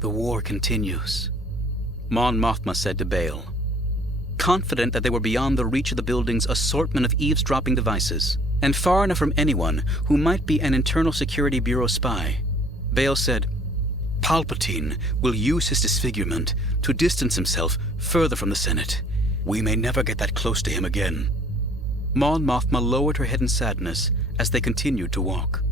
The war continues, Mon Mothma said to Bail. Confident that they were beyond the reach of the building's assortment of eavesdropping devices, and far enough from anyone who might be an Internal Security Bureau spy, Bail said, Palpatine will use his disfigurement to distance himself further from the Senate. We may never get that close to him again. Mon Mothma lowered her head in sadness as they continued to walk.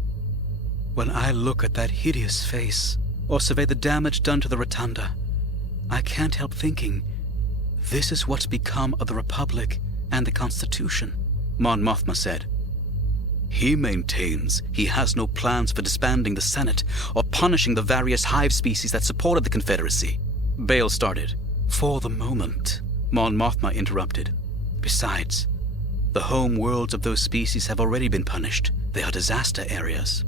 When I look at that hideous face, or survey the damage done to the rotunda, I can't help thinking, this is what's become of the Republic and the Constitution, Mon Mothma said. He maintains he has no plans for disbanding the Senate or punishing the various hive species that supported the Confederacy. Bail started. For the moment, Mon Mothma interrupted. Besides, the home worlds of those species have already been punished. They are disaster areas.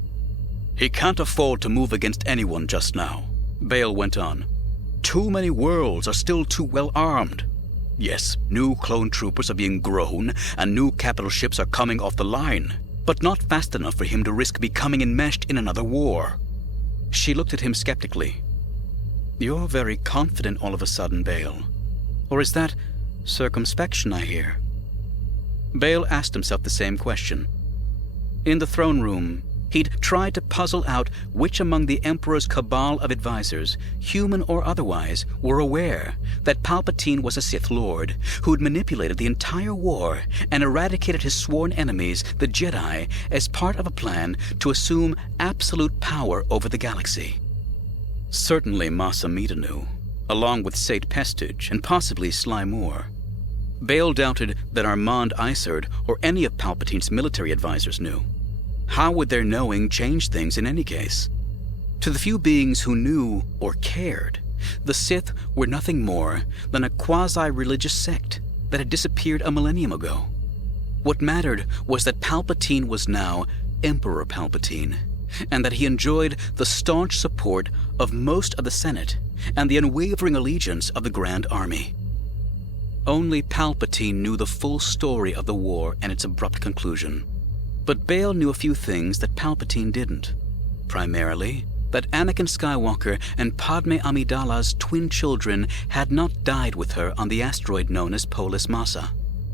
He can't afford to move against anyone just now, Bail went on. Too many worlds are still too well armed. Yes, new clone troopers are being grown and new capital ships are coming off the line, but not fast enough for him to risk becoming enmeshed in another war. She looked at him skeptically. You're very confident all of a sudden, Bail. Or is that circumspection I hear? Bail asked himself the same question. In the throne room, he'd tried to puzzle out which among the Emperor's cabal of advisors, human or otherwise, were aware that Palpatine was a Sith Lord who'd manipulated the entire war and eradicated his sworn enemies, the Jedi, as part of a plan to assume absolute power over the galaxy. Certainly Mas Amidala knew, along with Sate Pestage and possibly Sly Moore. Bail doubted that Armand Isard or any of Palpatine's military advisors knew. How would their knowing change things in any case? To the few beings who knew or cared, the Sith were nothing more than a quasi-religious sect that had disappeared a millennium ago. What mattered was that Palpatine was now Emperor Palpatine, and that he enjoyed the staunch support of most of the Senate and the unwavering allegiance of the Grand Army. Only Palpatine knew the full story of the war and its abrupt conclusion. But Bail knew a few things that Palpatine didn't. Primarily, that Anakin Skywalker and Padmé Amidala's twin children had not died with her on the asteroid known as Polis Massa,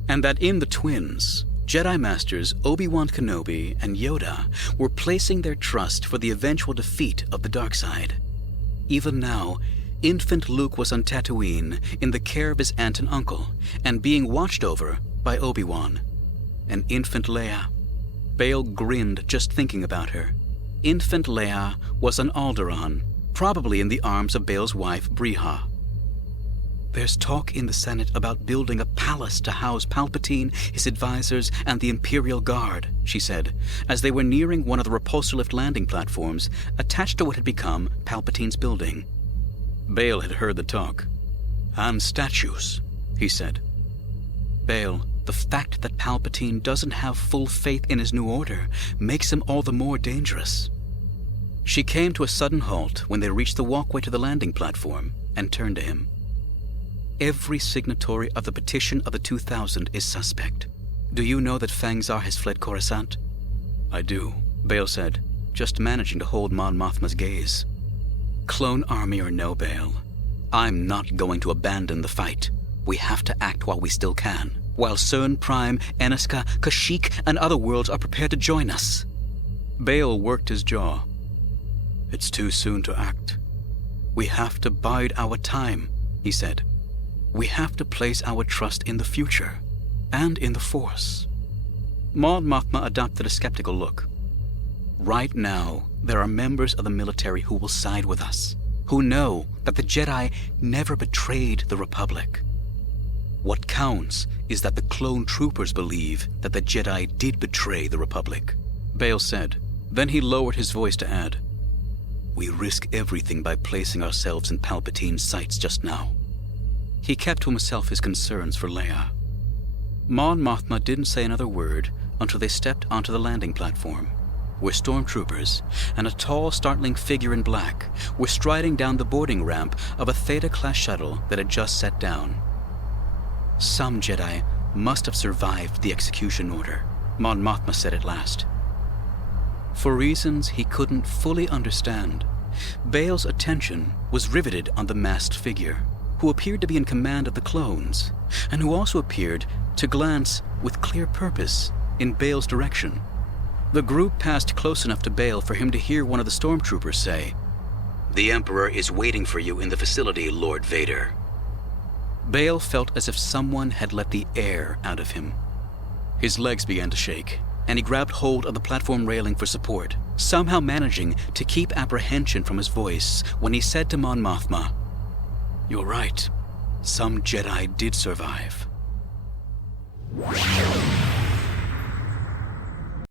and that in the twins, Jedi Masters Obi-Wan Kenobi and Yoda were placing their trust for the eventual defeat of the dark side. Even now, infant Luke was on Tatooine in the care of his aunt and uncle, and being watched over by Obi-Wan. And infant Leia. Bail grinned just thinking about her. Infant Leia was on Alderaan, probably in the arms of Bail's wife, Briha. There's talk in the Senate about building a palace to house Palpatine, his advisors, and the Imperial Guard, she said, as they were nearing one of the repulsor lift landing platforms attached to what had become Palpatine's building. Bail had heard the talk. And statues, he said. Bail, the fact that Palpatine doesn't have full faith in his new order makes him all the more dangerous. She came to a sudden halt when they reached the walkway to the landing platform and turned to him. Every signatory of the petition of the 2000 is suspect. Do you know that Fangzar has fled Coruscant? I do, Bail said, just managing to hold Mon Mothma's gaze. Clone army or no, Bail, I'm not going to abandon the fight. We have to act while we still can, while CERN Prime, Eniska, Kashyyyk, and other worlds are prepared to join us. Bail worked his jaw. It's too soon to act. We have to bide our time, he said. We have to place our trust in the future, and in the Force. Mon Mothma adopted a skeptical look. Right now, there are members of the military who will side with us, who know that the Jedi never betrayed the Republic. What counts is that the clone troopers believe that the Jedi did betray the Republic, Bail said. Then he lowered his voice to add, we risk everything by placing ourselves in Palpatine's sights just now. He kept to himself his concerns for Leia. Mon Mothma didn't say another word until they stepped onto the landing platform, where stormtroopers and a tall, startling figure in black were striding down the boarding ramp of a Theta-class shuttle that had just set down. Some Jedi must have survived the execution order, Mon Mothma said at last. For reasons he couldn't fully understand, Bale's attention was riveted on the masked figure, who appeared to be in command of the clones, and who also appeared to glance with clear purpose in Bale's direction. The group passed close enough to Bale for him to hear one of the Stormtroopers say, "The Emperor is waiting for you in the facility, Lord Vader." Bale felt as if someone had let the air out of him. His legs began to shake, and he grabbed hold of the platform railing for support, somehow managing to keep apprehension from his voice when he said to Mon Mothma, "You're right. Some Jedi did survive."